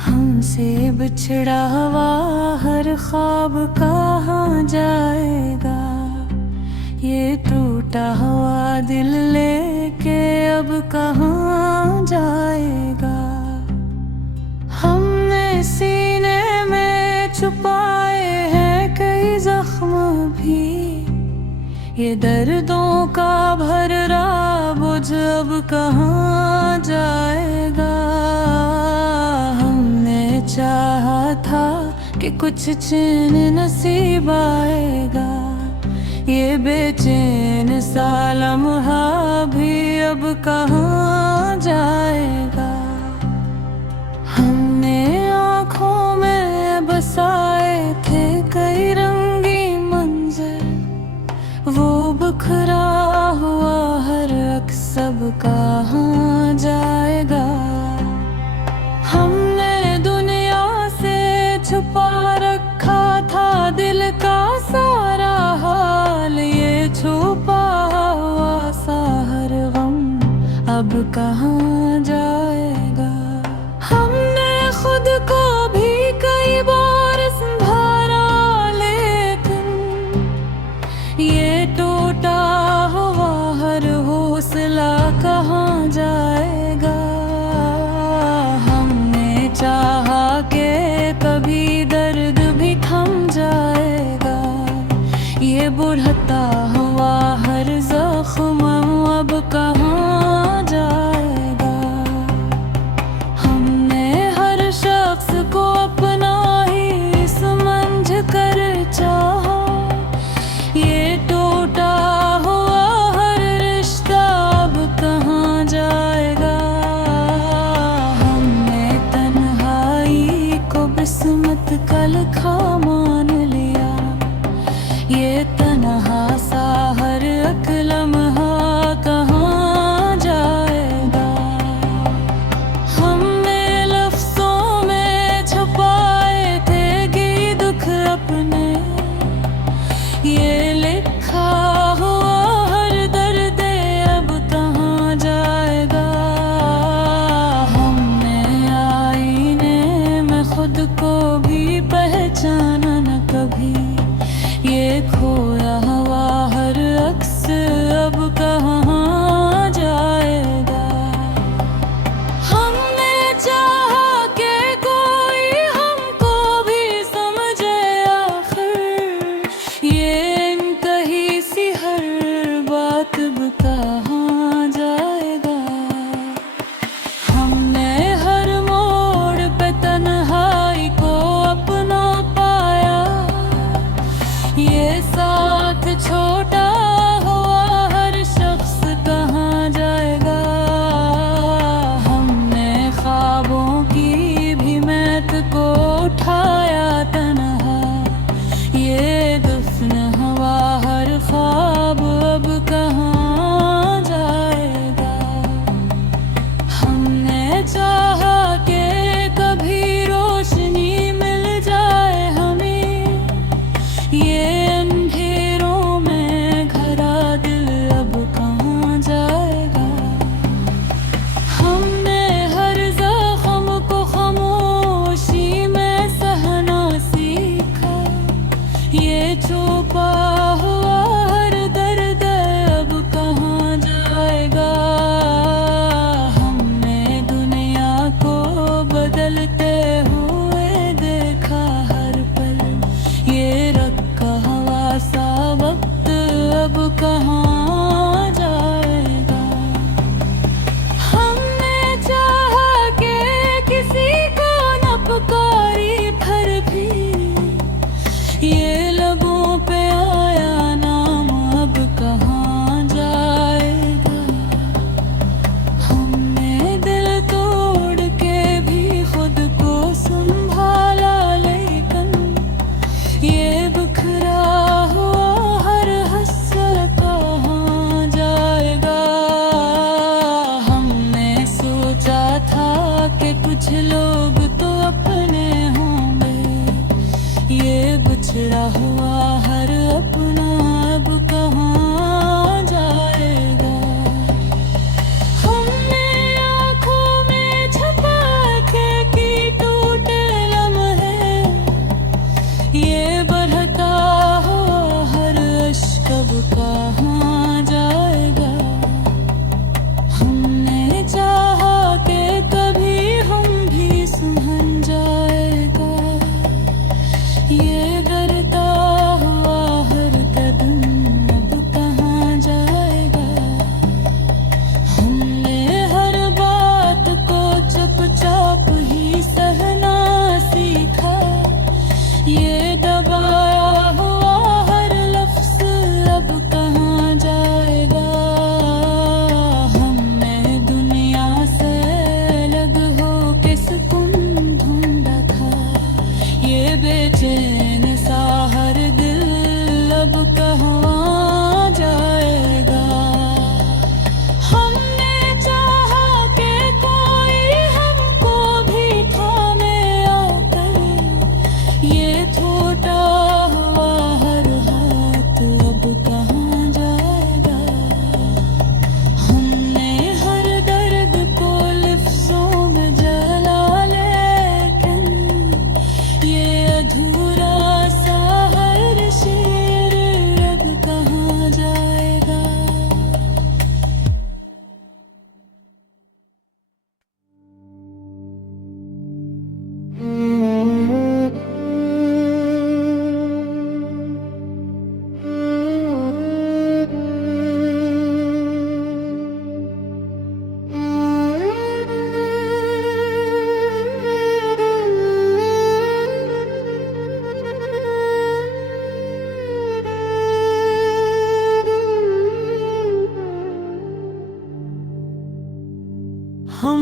हमसे बिछड़ा हुआ हर ख्वाब कहाँ जाएगा। ये टूटा हुआ दिल लेके अब कहाँ जाएगा। हमने सीने में छुपाए हैं कई जख्म भी, ये दर्दों का भररा बोझ अब कहाँ जाएगा। चाहा था कि कुछ चैन नसीब आएगा, ये बेचैन सा लम्हा भी अब कहाँ जाएगा। हमने आँखों में बसाए थे कई रंगी मंजर, वो बिखरा हुआ हर अक्स सब कहाँ जाएगा। छुपा रखा था दिल का सारा हाल, ये छुपा हुआ सा हर गम अब कहाँ जाएगा। हमने खुद को भी कई बार संभाला, लेकिन ये टूटा हुआ हर हौसला कहाँ जाएगा। हमने चाहा के कभी दर्द भी थम जाएगा, ये बुढ़ता हुआ हर जख्म अब कहाँ जाएगा। हमने हर शख्स को अपना ही समझ कर चाहा, ये टूटा हुआ हर रिश्ता अब कहाँ जाएगा। हमने तन्हाई को किस्मत का लिखा मान लिया, ये तन्हा सा हर एक लम्हा कहाँ जाएगा। हमने लफ्ज़ों में छुपाए थे कि दुख अपने, ये लिखा हुआ हर दर्द अब कहाँ जाएगा। हमने आईने में खुद को भी पहचाना न कभी, ये खोया हुआ हर अक्स अब कहाँ जाएगा। हमने चाहा कि कोई हमको भी समझे आखिर, ये कही सी हर बात अब कहाँ जाएगा। हमने हर मोड़ पे तन्हाई को अपना पाया, ये साथ छोटा हुआ हर शख्स कहाँ जाएगा। हमने ख्वाबों की भी महक को उठाया तन्हा, ये दफन हुआ हर ख्वाब अब कहाँ जाएगा। हमने चाहा कि कभी रोशनी मिल जाए हमें, ये अंधेरों में घरा दिल अब कहाँ जाएगा। हमने हर जख्म को खामोशी में सहना सीखा, ये छुपा हुआ हर दर्द अब कहाँ जाएगा। हमने दुनिया को बदलते हुए देखा हर पल, ये रखा हुआ सा वक्त अब कहाँ जाएगा। हमने चाहा कि किसी को न पुकारी फिर भी, ये लबों पे आया नाम अब कहाँ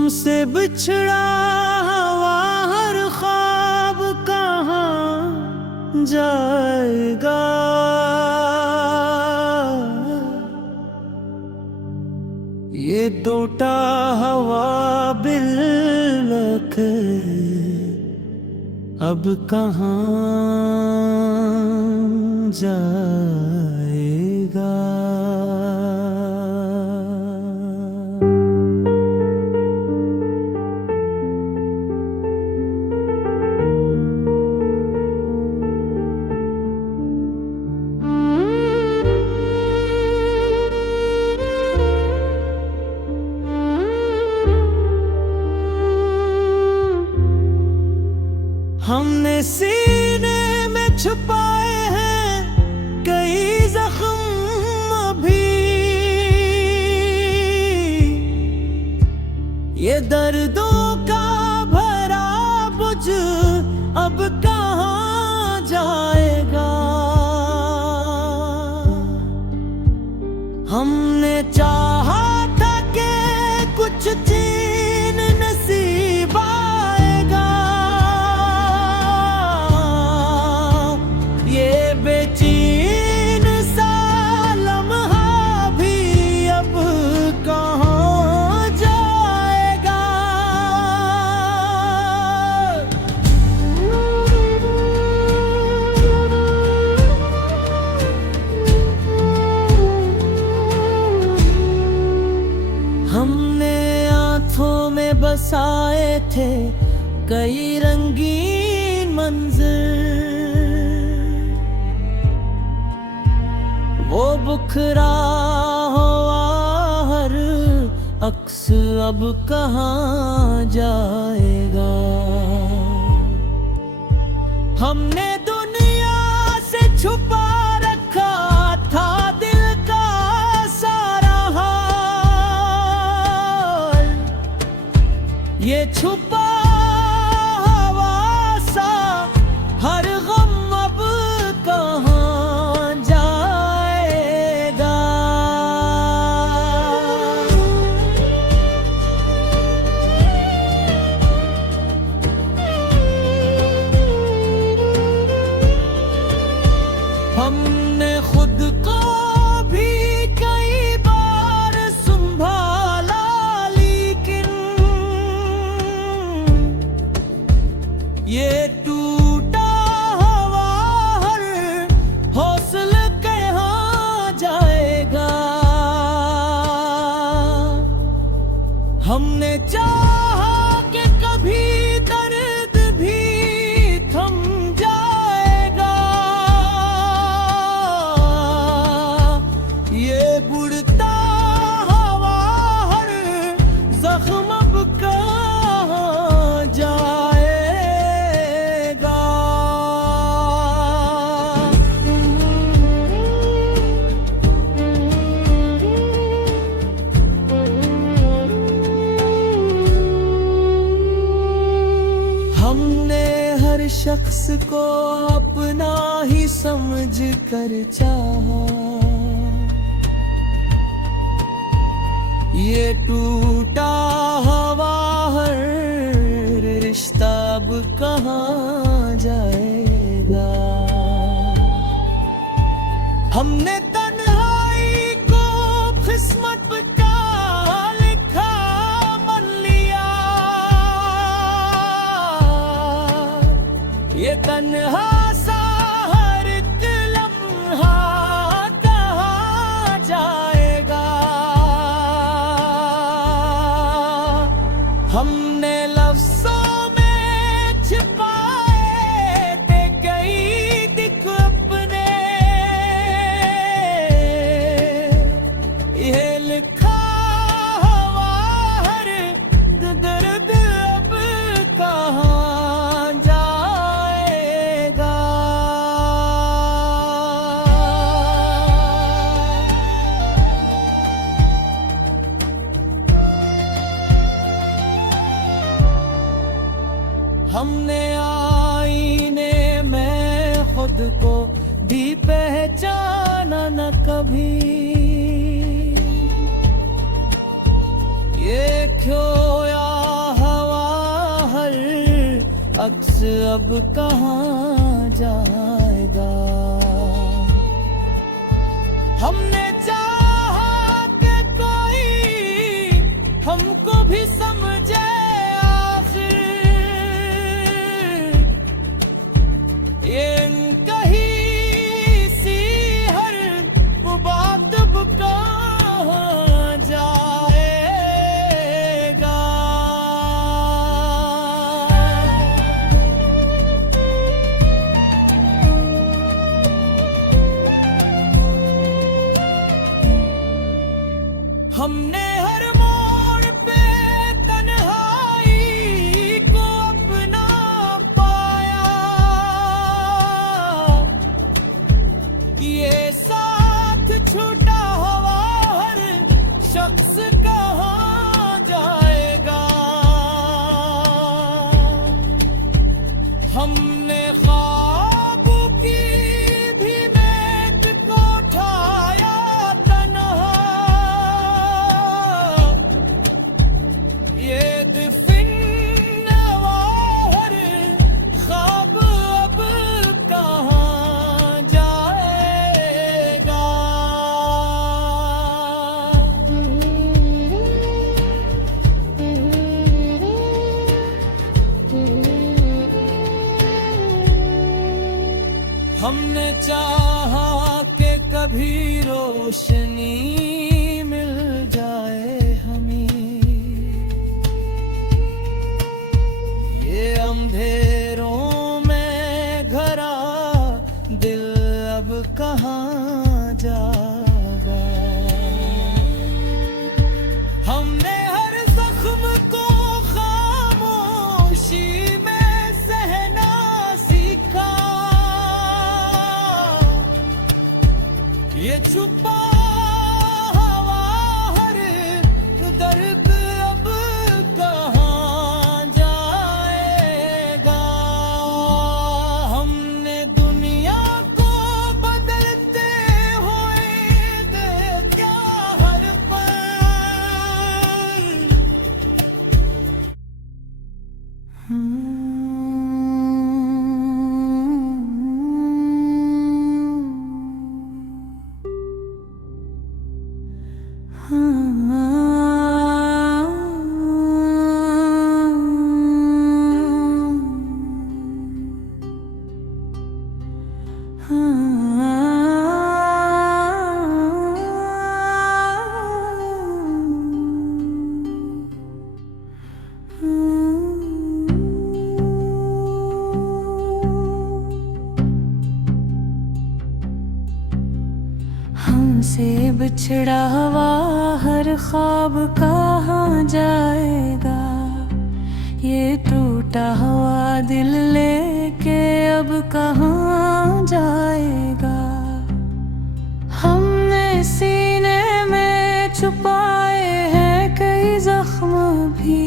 हमसे बिछड़ा हुआ हर ख्वाब कहाँ जाएगा। ये टूटा हुआ बिल्लक अब कहाँ जाएगा। हमने सीने में छुपाए हैं कई जख्म अभी, ये दर्दों का भरा बुझ अब कहाँ जाएगा। हमने चाहा था कि कुछ दिन नसीब आएगा, ये बेचैन सा लम्हा भी अब कहाँ जाएगा। हमने आँखों में बसाए थे कई रंगीन मंज़र, वो बुखरा हुआ हर अक्स अब कहाँ जाएगा। हमने दुनिया से छुपा रखा था दिल का सारा हाल, ये छुपा हुआ सा हर गम अब कहाँ जाएगा। हमने खुद को भी कई बार संभाला, लेकिन ये टूटा हुआ हर हौसला कहाँ जाएगा। हमने चाहा कि कभी दर्द भी थम जाएगा, ये बुढ़ता हुआ हर जख्म अब कहाँ जाएगा। हमने हर शख्स को अपना ही समझ कर चाहा, ये टूटा हुआ हर रिश्ता अब कहाँ जाएगा। हमने तन्हाई को किस्मत का लिखा मन लिया, ये तन्हा सा हर एक लम्हा कहाँ जाएगा। हमने लफ्ज़ों में छिपाए थे कई दिख अपने, ये लिखा हुआ हर दर्द अब कहाँ जाएगा। हमने आईने में खुद को भी पहचाना न कभी, ये खोया अब कहाँ जाएगा। हमने चाहा कि कोई हमको भी समझे आखिर, ये कहीं सी हर वो बात अब कहाँ जाएगा। हमने हर मोड़ पे तन्हाई को अपना पाया, ये साथ छूटा हुआ हर शख्स कहाँ जाएगा। हमने ख्वाब की भी मेट को उठाया तन्हा, ये दिफिन नवाहर ख्वाब अब कहाँ जाएगा। हमने चाहा कि कभी रोशनी मिल जाए हमें, ये अंधेरों में घरा दिल अब कहाँ जाएगा। हमने हर जख्म को खामोशी में सहना सीखा, ये छुपा हुआ हर दर्द अब कहाँ जाएगा। हमने दुनिया को बदलते हुए देखा हर पल, हमसे बिछड़ा हुआ हर ख्वाब कहाँ जाएगा। ये टूटा हुआ दिल लेके अब कहाँ जाएगा। हमने सीने में छुपाए हैं कई जख्म भी,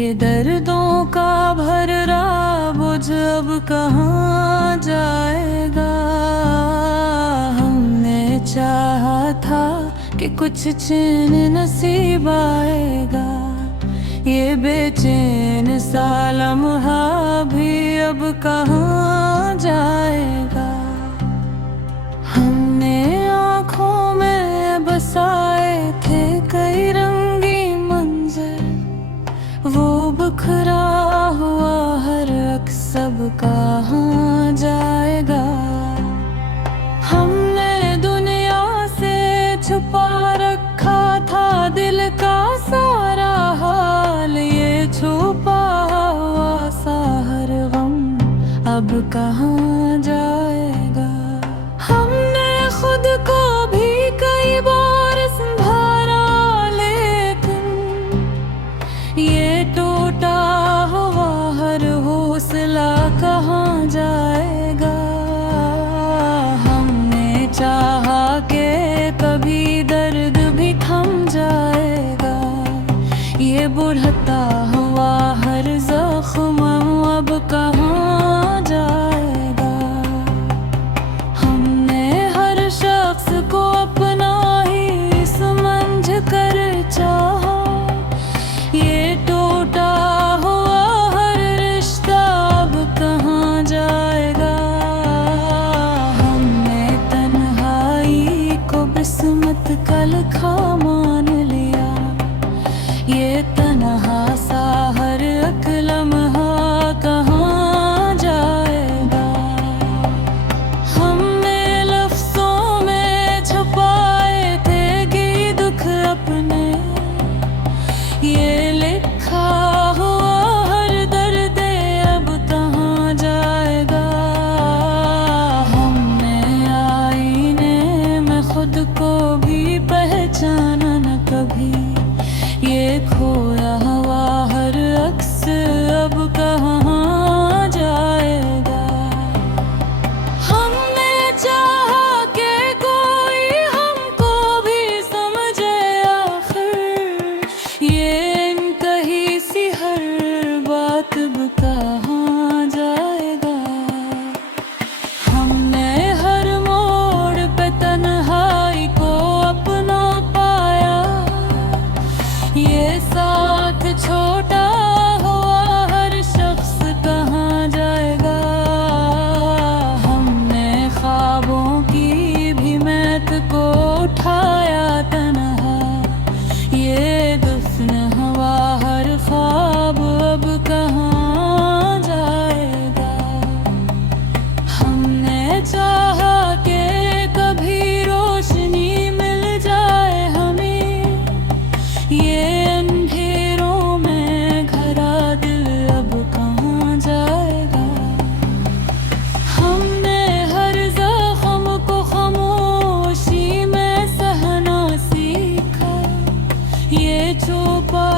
ये दर्दों का भररा बोझ अब कहाँ जाएगा। हमने चाहा था कि कुछ चैन नसीब आएगा, ये बेचैन सा लम्हा भी अब कहाँ जाएगा। हमने आँखों में बसाए थे कई रंगी मंजर, वो बिखरा हुआ हर अक्स अब कहाँ जाएगा। हमने दुनिया से छुपा रखा था दिल का सारा हाल, ये छुपा हुआ सा हर गम अब कहाँ जाएगा। हमने खुद को भी कई बार संभाला, लेकिन ये टूटा हुआ हर हौसला कहाँ जाएगा। हमने चाहा कि कभी दर्द भी थम जाएगा, ये बुढ़ता हुआ हर जख्म अब कहाँ जाएगा। हमने हर शख्स को अपना ही समझ कर चाहा, ये टूटा हुआ हर रिश्ता बात कल खा मान लिया। ये तन्हा सा हर एक लम्हा कहाँ जाएगा। हमने लफ्जों में छुपाए थे कि दुख अपने, ये लिखा हुआ हर दर्द अब कहाँ जाएगा। हमने आईने में खुद को भी पहचाना न कभी, ये खोया हुआ हर अक्स अब कहाँ जाएगा। हमने चाहा कि कोई हमको भी समझे आखिर, ये कही सी हर बात अब कहाँ जाएगा। हमने हर मोड़ पे तन्हाई को अपना पाया, ये साथ छोटा हुआ हर शख्स कहाँ जाएगा। हमने ख्वाबों की भी महक को उठाया तन्हा, ये दफन हुआ हर ख्वाब अब कहाँ जाएगा। हमने चाहा कि कभी रोशनी मिल जाए हमें, ये अंधेरों में घरा दिल अब कहाँ जाएगा। हमने हर जख्म को खामोशी में सहना सीखा, ये छुपा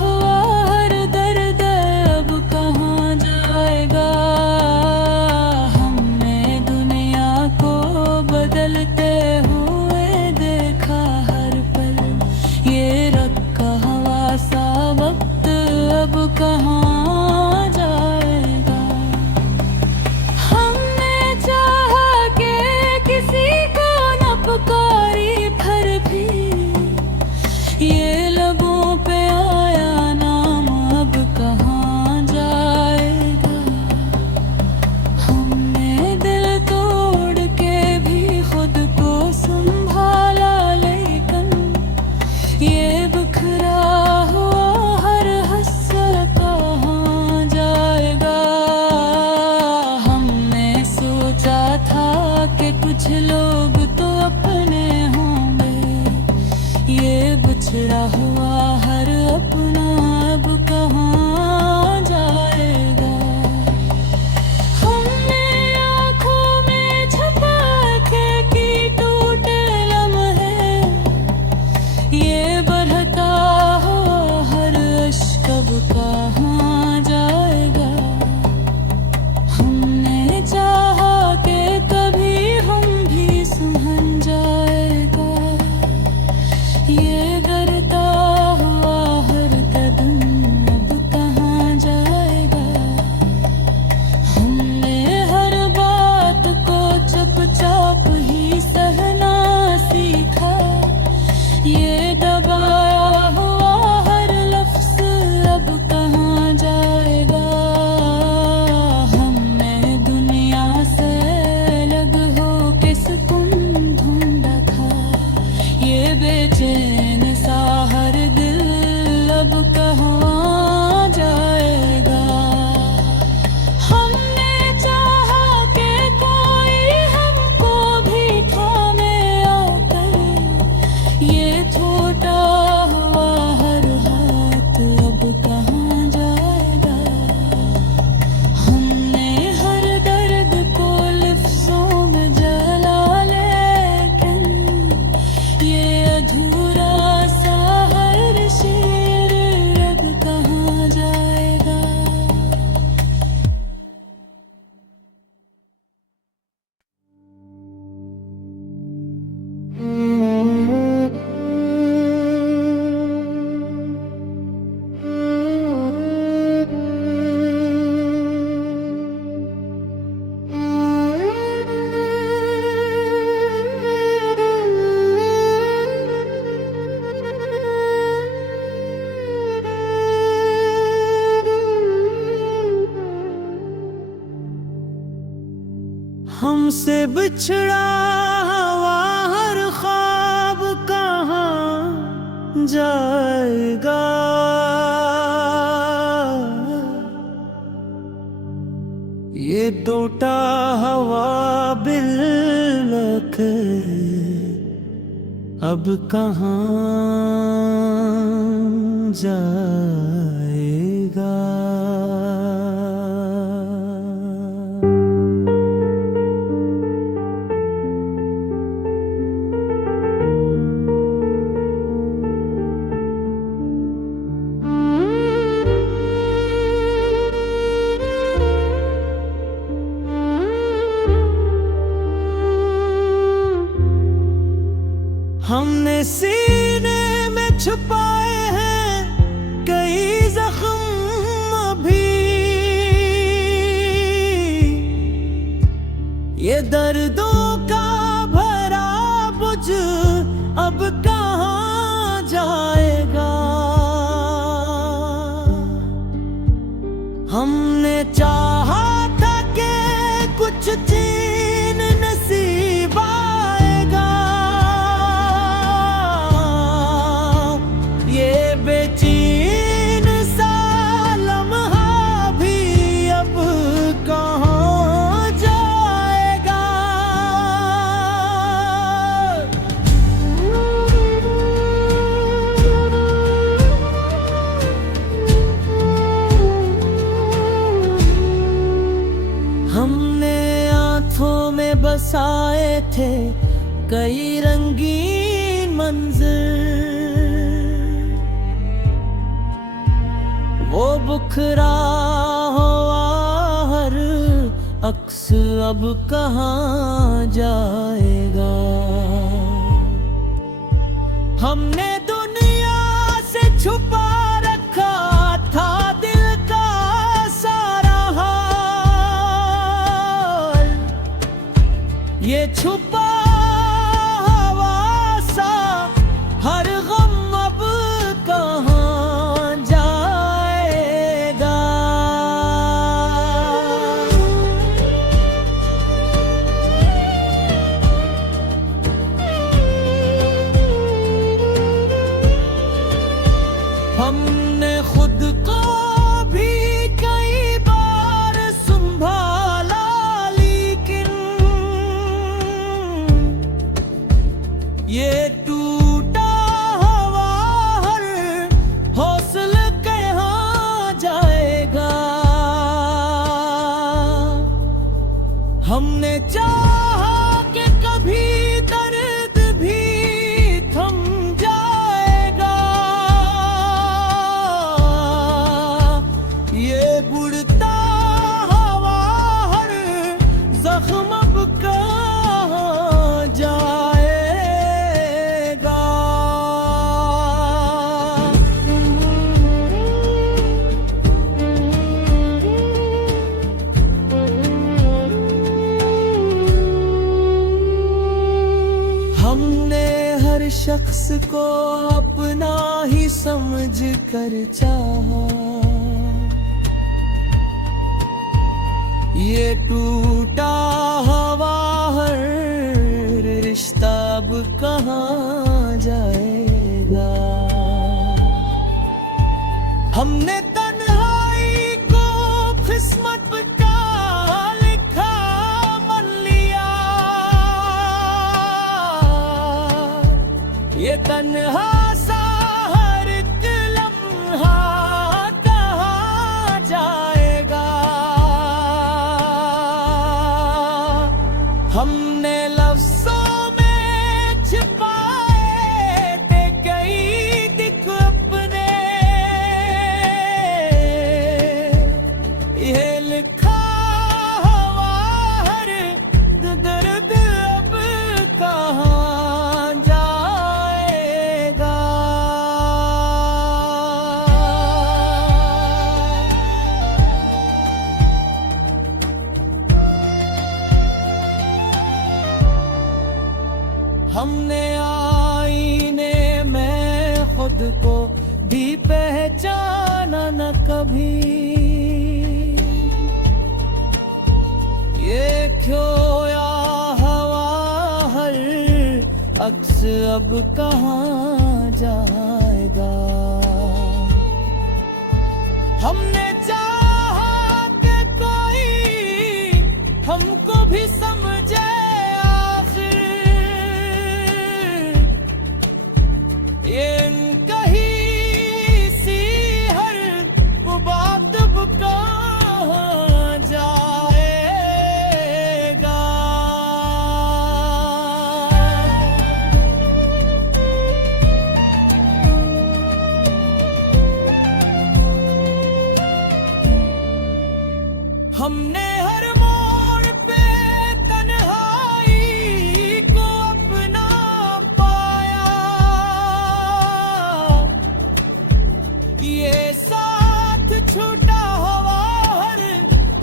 हुआ हर दर्द अब कहाँ जाएगा। हमने दुनिया को बदलते हुए देखा हर पल, ये रखा हुआ सा वक्त अब कहाँ जाएगा। हमने चाहा कि किसी को न पुकारी फिर भी, ये लबों पे आया नाम अब कहाँ जाएगा। हमने दिल तोड़ के भी खुद को संभाला, लेकिन ये बिखरा हुआ हर हिस्सा कहाँ जाएगा। हमने सोचा था कि कुछ लोग तो अपने होंगे, ये बिछड़ा हुआ हर अपना अब कहाँ जाएगा। हमने आँखों में छुपा के की टूटे लम्हे, ये बहता हुआ हर अश्क अब कहाँ जाएगा। हमने चाहा कि कभी हम भी सुलझ जाएगा, ये डरता हुआ हर कदम अब कहाँ जाएगा। हमने हर बात को चुपचाप ही सहना सीखा, ये दबाया हुआ हर लफ्ज अब कहाँ जाएगा। हमने दुनिया से अलग हो के सुकून ढूंढा था, ये बेचैन सा हर दिल अब कहाँ जाएगा। हमने चाहा कि कोई हमको भी थामे आकर, ये छोटा हुआ हर हाथ अब कहाँ जाएगा। हमने हर दर्द को लफ्जों में जला, लेकिन ये अधूरा सा हर शेर अब कहाँ जाएगा। हमसे बिछड़ा हुआ हर ख्वाब का टूटा हवा बिल्लक अब कहाँ जाएगा। हमने सीने में छुपाए हैं कई जख्म अभी, ये दर्दों का भरा बुझ अब कहाँ जाएगा। हमने चाहा था कि कुछ चैन नसीब आएगा, ये बेचैन सा लम्हा भी अब कहाँ जाएगा। हमने आँखों में बसाए थे कई रंगीन मंजर, वो बुखरा हुआ हर अक्स अब कहाँ जाएगा। हमने दुनिया से छुपा रखा था दिल का सारा हाल, ये छुपा हुआ सा हर गम अब कहाँ जाएगा। हमने खुद को भी कई बार संभाला, लेकिन ये टूटा हुआ हर हौसला कहाँ जाएगा। हमने चाहा कि कभी दर्द भी थम जाएगा, ये बुढ़ता हवा हर जख्म अब कहाँ जाएगा। हमने हर शख्स को अपना ही समझ कर चाहा, ये टूटा हुआ हर रिश्ता अब कहाँ जाएगा। हमने तन्हाई को किस्मत का लिखा मन लिया, ये तन्हा सा हर एक लम्हा कहाँ जाएगा। हमने लफ्ज़ों में छिपाए थे कई दिख अपने, ये लिखा हुआ हर दर्द अब कहाँ जाएगा। हमने आईने में खुद को भी पहचाना न कभी, ये खोया हवा हर अक्स अब कहाँ जाएगा। हमने चाहा कि कोई भी समझे आखिर ये कहीं सी हर वो बात अब कहाँ जाएगा। हमने हर मोड़ पे तन्हाई को अपना पाया, ये साथ छूटा हुआ हर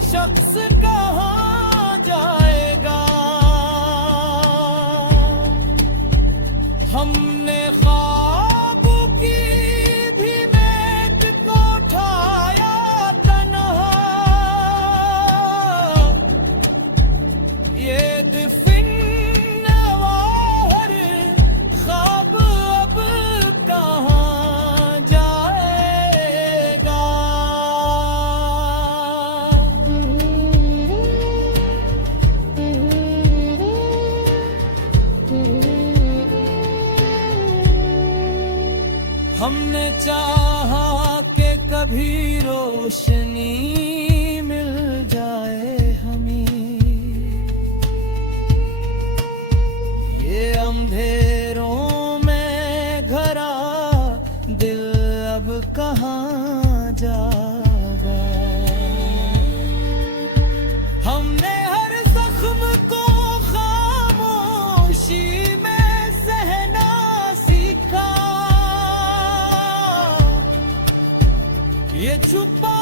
शख्स कहाँ जाएगा। हमने ख्वाबों की भी मेट को उठाया तन्हा, ये दफिन हर ख्वाब अब कहाँ जाएगा। हमने चाहा कि कभी रोशनी मिल जाए हमें, ये अंधेरों में घरा दिल अब कहाँ जागा। हमने हर जख्म को खामोशी में सहना सीखा, ये छुपा